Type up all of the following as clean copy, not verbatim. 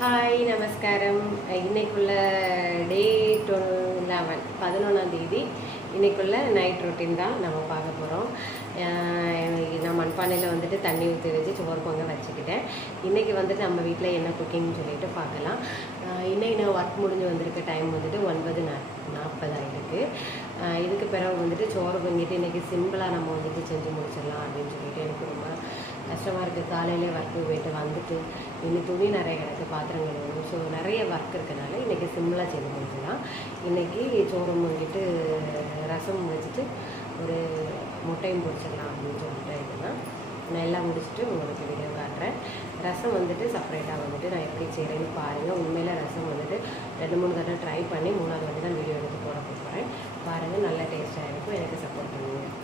Hi நமஸ்காரம். இன்னைக்குள்ள டே 11ஆம் தேதி இன்னைக்குள்ள நைட் ரொட்டீன் தான் நம்ம பார்க்க போகிறோம். நான் மண்பானையில் வந்துட்டு தண்ணி ஊற்றி வச்சு சோறு பொங்க வச்சுக்கிட்டேன். இன்றைக்கி வந்துட்டு நம்ம வீட்டில் என்ன குக்கிங்னு சொல்லிட்டு பார்க்கலாம். இன்றைக்கி நான் ஒர்க் முடிஞ்சு வந்திருக்க டைம் வந்துட்டு 9:40 ஆகிருக்கு. இதுக்கு பிறகு வந்துட்டு சோறு பொங்கிட்டு இன்றைக்கி சிம்பிளாக நம்ம வந்துட்டு செஞ்சு முடிச்சிடலாம் அப்படின்னு சொல்லிட்டு எனக்கு ரொம்ப கஷ்டமாக இருக்குது. காலையிலே ஒர்க்கு போய்ட்டு வந்துட்டு இன்னும் துணி நிறைய கிடக்கு, பாத்திரம் கழுவணும். ஸோ நிறைய ஒர்க் இருக்கனால இன்றைக்கி சிம்பிளாக செய்து முடிச்சிடலாம். இன்றைக்கி சோறு பொங்கிட்டு ரசம் வச்சுட்டு ஒரு முட்டையும் பொரிச்சிடலாம் அப்படின்னு சொல்லிட்டு இதுதான் நான் எல்லாம் முடிச்சுட்டு உங்களுக்கு வீடியோ காட்டுறேன். ரசம் வந்துட்டு செப்பரேட்டாக வந்துட்டு நான் எப்படி செய்கிறேன்னு பாருங்கள். உண்மையில் ரசம் வந்துட்டு 2-3 தடவை ட்ரை பண்ணி 3ஆவது வாட்டி தான் வீடியோ எடுத்து போட போகிறேன். பாருங்கள், நல்ல டேஸ்ட்டாக இருக்கும். எனக்கு சப்போர்ட் பண்ணுங்கள்.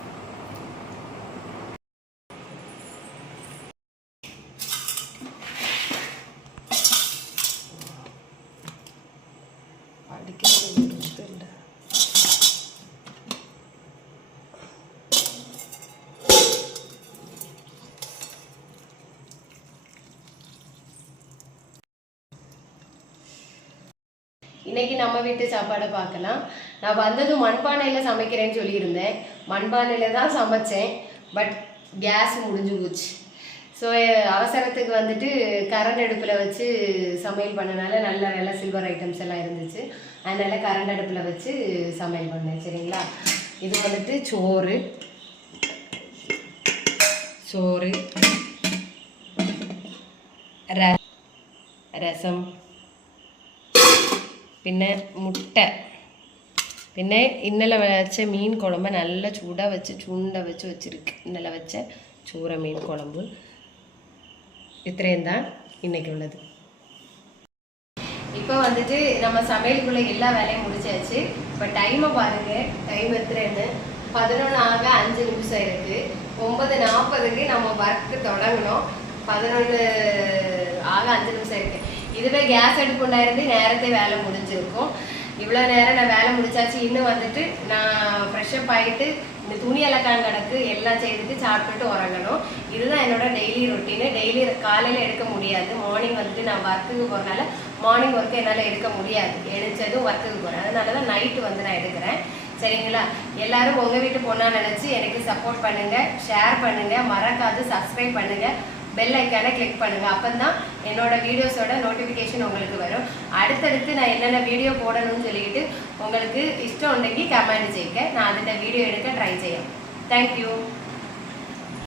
இன்றைக்கி நம்ம வீட்டு சாப்பாடை பார்க்கலாம். நான் வந்ததும் மண்பானையில் சமைக்கிறேன்னு சொல்லியிருந்தேன். மண்பானையில் தான் சமைச்சேன். பட் கேஸ் முடிஞ்சு போச்சு. ஸோ அவசரத்துக்கு வந்துட்டு கரண்ட் அடுப்பில் வச்சு சமையல் பண்ணனால நல்ல நல்ல சில்வர் ஐட்டம்ஸ் எல்லாம் இருந்துச்சு. அதனால் கரண்ட் அடுப்பில் வச்சு சமையல் பண்ணேன். சரிங்களா? இது வந்துட்டு சோறு ரசம், പിന്നെ മുട്ട, പിന്നെ ഇന്നലെ വെച്ച മീൻ കുഴമ്പ് നല്ല ചൂട വെച്ച് വച്ചിருக்கு. ഇന്നലെ വെച്ച ചൂര മീൻ കുഴമ്പ്. ഇത്രയും தான் இன்னைக்கு உள்ளது. இப்போ வந்துட்டு நம்ம சமையலுக்குள்ள எல்லா வேலையும் முடிச்சாச்சு. இப்போ டைமை பாருங்க. டைம் எத்தனைன்னு 11:05 இருக்கு. 9:40க்கு நம்ம ஒர்க்கு தொடங்கணும். 11:05 இருக்கு. இதுவே கேஸ் அடுப்பு உண்டாயிருந்து நேரத்தை வேலை முடிஞ்சிருக்கும். இவ்வளோ நேரம் நான் வேலை முடிச்சாச்சு. இன்னும் வந்துட்டு நான் ஃப்ரெஷ்அப் ஆகிட்டு இந்த துணி அலக்கான் கிடக்கு எல்லாம் செய்துட்டு சாப்பிட்டுட்டு உறங்கணும். இதுதான் என்னோட டெய்லி ரொட்டீனு. டெய்லி காலையில் எடுக்க முடியாது. மார்னிங் வந்துட்டு நான் ஒர்க்குக்கு போகிறனால மார்னிங் ஒர்க்கு என்னால் எடுக்க முடியாது. எழுந்ததும் ஒர்க்குக்கு போகிறேன். அதனால தான் நைட்டு வந்து நான் எடுக்கிறேன். சரிங்களா? எல்லாரும் உங்கள் வீட்டு பொண்ணா நினச்சி எனக்கு சப்போர்ட் பண்ணுங்கள், ஷேர் பண்ணுங்கள், மறக்காது சப்ஸ்கிரைப் பண்ணுங்கள், பெல் ஐக்கானை கிளிக் பண்ணுங்கள். அப்போ தான் என்னோட வீடியோஸோட நோட்டிஃபிகேஷன் உங்களுக்கு வரும். அடுத்தடுத்து நான் என்னென்ன வீடியோ போடணும்னு சொல்லிட்டு உங்களுக்கு இஷ்டம் உണ്ടെങ്കിൽ கமெண்ட் செய்யுங்க. நான் அதில் வீடியோ எடுக்க ட்ரை செய்யேன். தேங்க்யூ.